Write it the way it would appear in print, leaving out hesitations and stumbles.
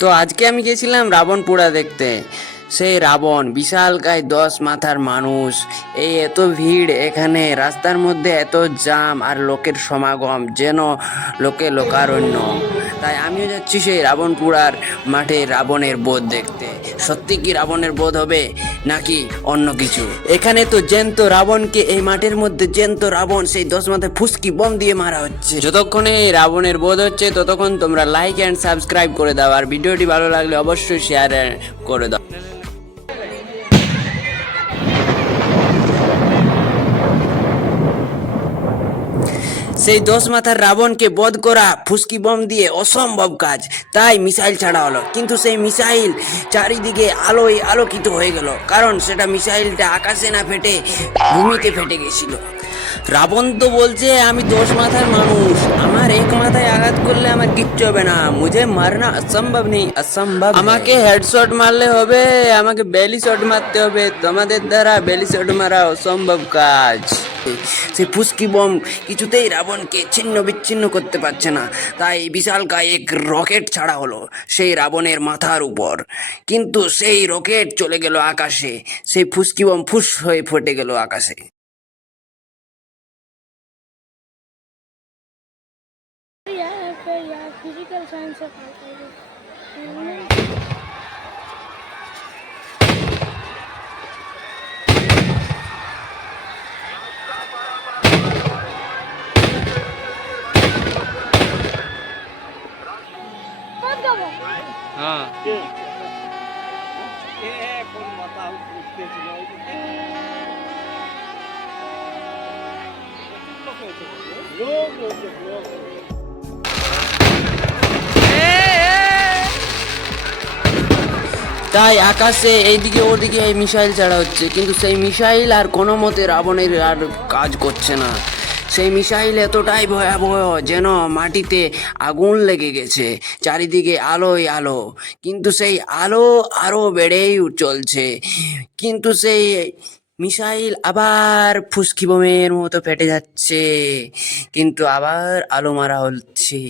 তো আজকে আমি গেছিলাম রাবণ পোড়া দেখতে। সেই রাবণ বিশালকায় 10 মাথার মানুষ, এই এত ভিড় এখানে, রাস্তার মধ্যে এত জাম আর লোকের সমাগম যেন লোকে লোকারণ্য। তাই আমিও যাচ্ছি সেই রাবণ পোড়ার মাঠে রাবণের বধ দেখতে। সত্যি কি রাবণের বধ হবে নাকি অন্য কিছু? এখানে তো জ্যান্ত রাবণকে, এই মাঠের মধ্যে জ্যান্ত রাবণ সেই 10 মাথায় ফুসকি বম দিয়ে মারা হচ্ছে। যতক্ষণে এই রাবণের বধ হচ্ছে ততক্ষণ তোমরা লাইক অ্যান্ড সাবস্ক্রাইব করে দাও, আর ভিডিওটি ভালো লাগলে অবশ্যই শেয়ার করে দাও। সেই 10 মাথার রাবণকে বধ করা ফুসকি বম দিয়ে অসম্ভব কাজ, তাই মিসাইল ছাড়া হলো। কিন্তু সেই মিসাইল চারিদিকে আলোয় আলোকিত হয়ে গেল, কারণ সেটা মিসাইলটা আকাশে না ফেটে ভূমিতে ফেটে গেছিল। রাবণ তো বলছে আমি 10 মাথার মানুষ, আমার এক মাথায় আঘাত করলে আমার কিচ্ছু হবে না, মুঝে মারনা অসম্ভব নেই, অসম্ভব আমাকে হেডশট মারলে হবে, আমাকে বেলি শট মারতে হবে, তোমাদের দ্বারা বেলি শট মারা অসম্ভব কাজ। সেই ফুসকি বম কিছুতেই রাবণকে ছিন্ন বিচ্ছিন্ন করতে পারছে না, তাই বিশালকায় এক রকেট ছাড়া হলো সেই রাবণের মাথার উপর। কিন্তু সেই রকেট চলে গেল আকাশে, সেই ফুসকি বম ফুস হয়ে ফেটে গেল আকাশে। यार फिर यार फिजिकल साइंस से पढ़ता है। कौन का वो? हाँ, তাই আকাশে এইদিকে ওদিকে এই মিসাইল ছাড়া হচ্ছে, কিন্তু সেই মিসাইল আর কোনো মতে রাবণের আর কাজ করছে না। সেই মিসাইল এতটাই ভয়াবহ যেন মাটিতে আগুন লেগে গেছে, চারিদিকে আলোয় আলো। কিন্তু সেই আলো আরো বেড়েই চলছে, কিন্তু সেই মিসাইল আবার ফুসকি বোমের মতো ফেটে যাচ্ছে, কিন্তু আবার আলো মারা হচ্ছে।